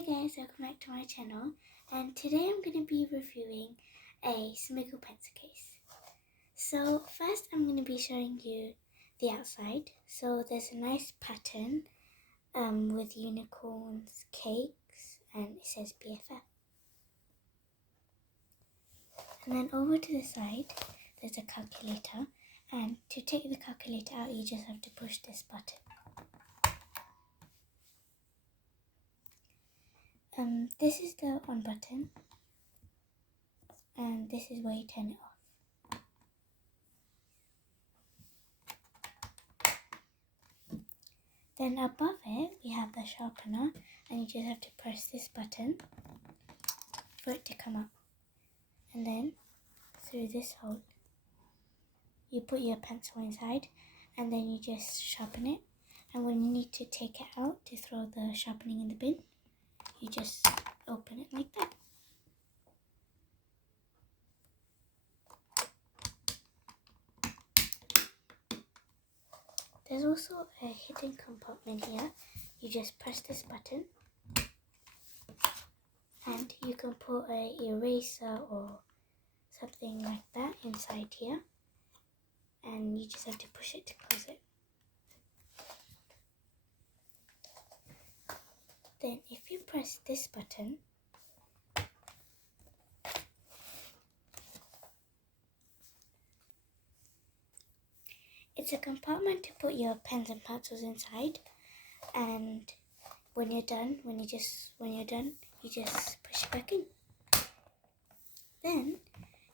Hey guys, welcome back to my channel, and today I'm going to be reviewing a Smiggle pencil case. So first I'm going to be showing you the outside. So there's a nice pattern with unicorns, cakes, and it says BFF. And then over to the side there's a calculator, and to take the calculator out you just have to push this button. This is the on button, and this is where you turn it off. Then above it we have the sharpener, and you just have to press this button for it to come up. And then through this hole you put your pencil inside, and then you just sharpen it. And when you need to take it out to throw the sharpening in the bin, you just open it like that. There's also a hidden compartment here. You just press this button and you can put an eraser or something like that inside here, and you just have to push it to close it. Then if you press this button, it's a compartment to put your pens and pencils inside, and when you're done, you just push it back in. Then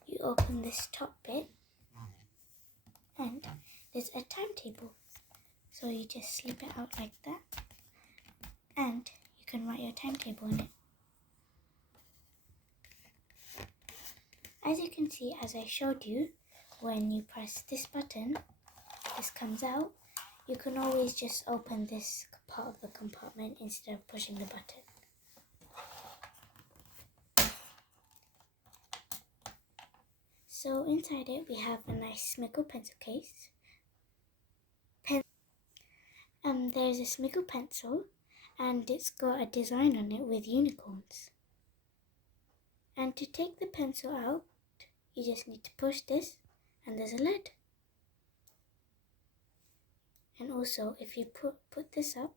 you open this top bit and there's a timetable. So you just slip it out like that, and you can write your timetable on it. As you can see, as I showed you, when you press this button, this comes out. You can always just open this part of the compartment instead of pushing the button. So inside it we have a nice Smiggle pencil case. There's a Smiggle pencil, and it's got a design on it with unicorns. And to take the pencil out, you just need to push this, and there's a lid. And also, if you put this up,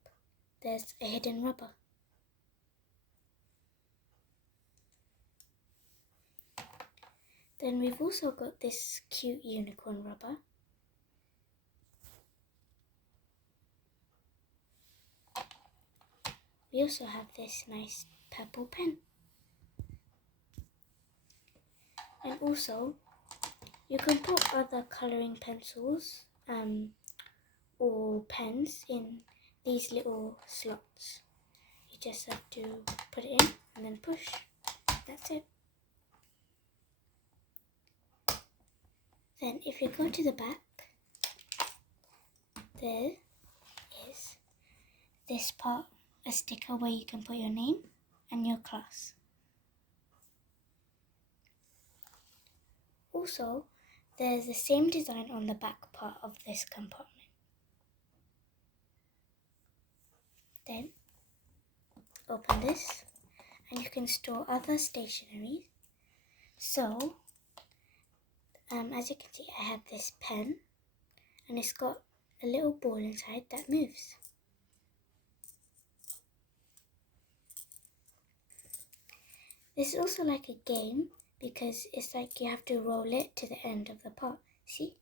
there's a hidden rubber. Then we've also got this cute unicorn rubber. We also have this nice purple pen. And also, you can put other colouring pencils or pens in these little slots. You just have to put it in and then push. That's it. Then if you go to the back, there is this part, a sticker where you can put your name and your class. Also, there's the same design on the back part of this compartment. Then open this, and you can store other stationery. So as you can see, I have this pen, and it's got a little ball inside that moves. This is also like a game, because it's like you have to roll it to the end of the pot. See?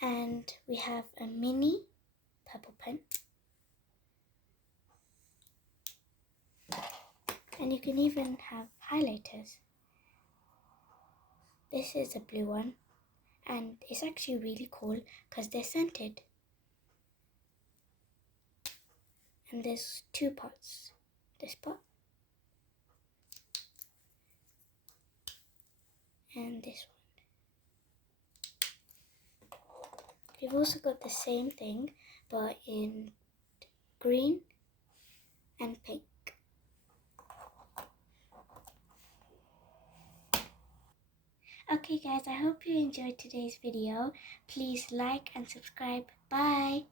And we have a mini purple pen. And you can even have highlighters. This is a blue one, and it's actually really cool because they're scented. And there's two pots. This pot and this one. We've also got the same thing, but in green and pink. Okay guys, I hope you enjoyed today's video. Please like and subscribe. Bye!